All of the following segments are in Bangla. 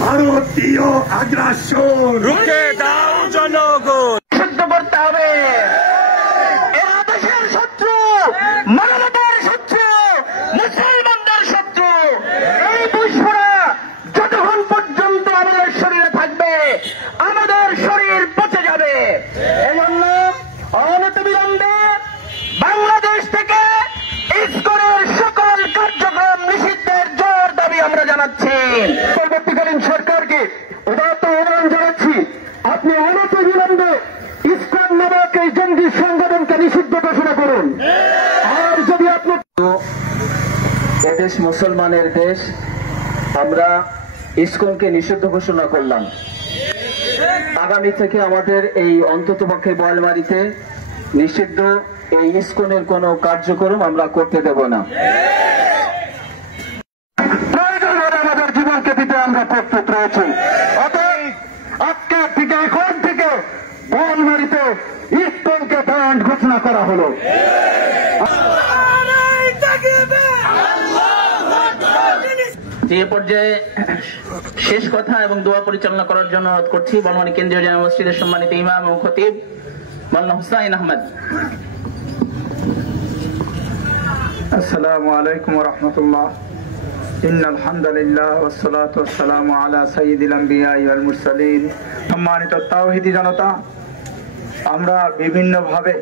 ভারতীয় আগ্রাসন রুখে দাও জনগণ। শুদ্ধ করতে হবে। এরা দেশের শত্রু, মানবতার শত্রু, মুসলমানদের শত্রু। এই দুশমনরা যতক্ষণ পর্যন্ত আমাদের শরীরে থাকবে আমাদের শরীর পচে যাবে। এই জন্য অনতিবিলম্বে বাংলাদেশ থেকে ইসকনের সকল কার্যক্রম নিষিদ্ধের জোর দাবি আমরা জানাচ্ছি। পরবর্তীকালীন সরকারকে উদাত্ত আহ্বান জানাচ্ছি, আপনি অনতিবিলম্বে ইসকন নামক এই জঙ্গি সংগঠনকে নিষিদ্ধ ঘোষণা করুন। আর যদি আপনি এদেশ মুসলমানের দেশ, আমরা ইসকনকে নিষিদ্ধ ঘোষণা করলাম। আগামী থেকে আমাদের এই অন্ততপক্ষে বোয়ালমারীতে নিষিদ্ধ এই ইসকনের কোন কার্যক্রম আমরা করতে দেব না। প্রয়োজন হলে আমাদের জীবনকে দিতে আমরা প্রস্তুত রয়েছি। অতএব আজকে থেকে এখন থেকে বোয়ালমারীতে ইসকনকে ব্যান্ড ঘোষণা করা হলো। যে পর্যায়ে শেষ কথা এবং দোয়া পরিচালনা করার জন্য অনুরোধ করছি বর্তমানে কেন্দ্রীয় জামে মসজিদের সম্মানিত ইমাম ও খতিব মাওলানা হুসাইন আহমদ। আসসালামু আলাইকুম ওয়া রাহমাতুল্লাহ। ইন্নাল হামদুলিল্লাহ ওয়াস সালাতু ওয়াস সালামু আলা সাইয়্যিদিল আমবিয়া ওয়াল মুরসালিন। সম্মানিত তাওহীদি জনতা, আমরা বিভিন্নভাবে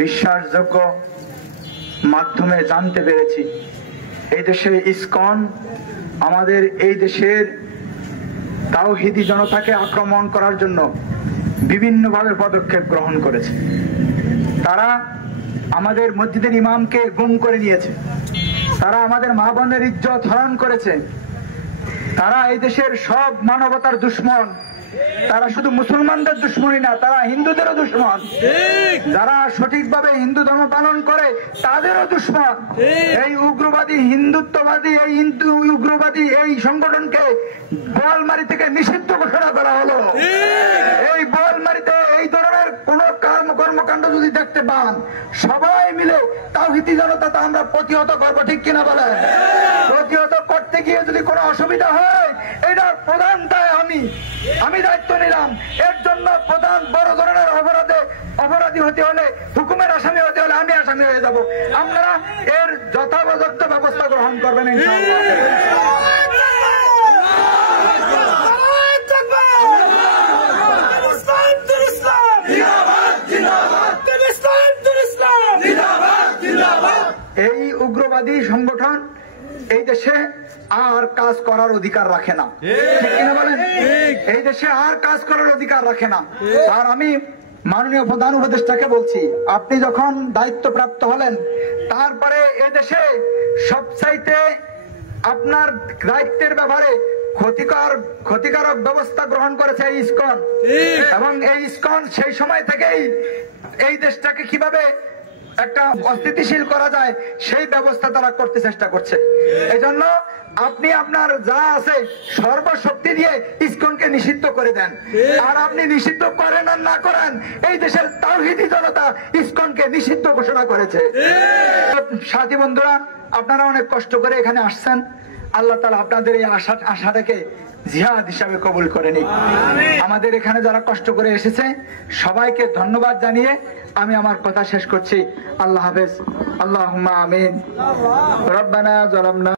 বিশ্বাসযোগ্য মাধ্যমে জানতে পেরেছি এই দেশে ইসকন আমাদের এই দেশের তাওহীদি জনতাকে আক্রমণ করার জন্য বিভিন্নভাবে পদক্ষেপ গ্রহণ করেছে। তারা আমাদের মসজিদের ইমামকে গুম করে নিয়েছে, তারা আমাদের মা বোনের ইজ্জত হরণ করেছে, তারা এই দেশের সব মানবতার দুশমন। তারা শুধু মুসলমানদের দুশমনই না, তারা হিন্দুদেরও দুশমন। যারা সঠিকভাবে হিন্দু ধর্ম পালন করে তাদেরও দুশমন। এই উগ্রবাদী হিন্দুত্ববাদী এই হিন্দু উগ্রবাদী এই সংগঠনকে বোয়ালমারী থেকে নিষিদ্ধ ঘোষণা করা হলো। এই বোয়ালমারীতে এই ধরনের কোন কর্মকাণ্ড যদি দেখতে পান সবাই মিলে তাওহীদি জনতা তা আমরা প্রতিহত করবো, ঠিক কিনা বলেন? প্রতিহত করতে গিয়ে যদি কোনো অসুবিধা হয় এটার প্রধান দায় আমি দায়িত্ব নিলাম। এর জন্য প্রধান বড় ধরনের অপরাধী হতে হলে, হুকুমের আসামি হতে হলে আমি আসামি হয়ে যাব। আপনারা এর যথাযথ ব্যবস্থা গ্রহণ করবেন ইনশাআল্লাহ। এই উগ্রবাদী সংগঠন এই দেশে আর কাজ করার অধিকার রাখে না, ঠিক কিনা বলেন? এই দেশে আর কাজ করার অধিকার রাখে না। আর আমি মাননীয় প্রধান উপদেষ্টাকে বলছি, আপনি যখন দায়িত্বপ্রাপ্ত হলেন তারপরে এদেশে সবচাইতে আপনার দায়িত্বের ব্যাপারে ক্ষতিকারক ব্যবস্থা গ্রহণ করেছে এই ইসকন। এবং এই ইসকন সেই সময় থেকেই এই দেশটাকে কিভাবে একটা অস্থিতিশীল করা যায় সেই ব্যবস্থা তারা করতে চেষ্টা করছে। এই জন্য আপনি আপনার যা আছে সর্বশক্তি দিয়ে ইসকনকে নিষিদ্ধ করে দেন। আর আপনি নিষিদ্ধ করেন আর না করেন, এই দেশের তাওহীদি জনতা ইসকনকে নিষিদ্ধ ঘোষণা করেছে। সাথী বন্ধুরা, আপনারা অনেক কষ্ট করে এখানে আসছেন, আল্লাহ তাআলা আপনাদের এই আশাটাকে জিহাদ হিসাবে কবুল করে নিক। আমাদের এখানে যারা কষ্ট করে এসেছে সবাইকে ধন্যবাদ জানিয়ে আমি আমার কথা শেষ করছি। আল্লাহ হাফেজ। আল্লাহুম্মা আমিন। রব্বানা যালামনা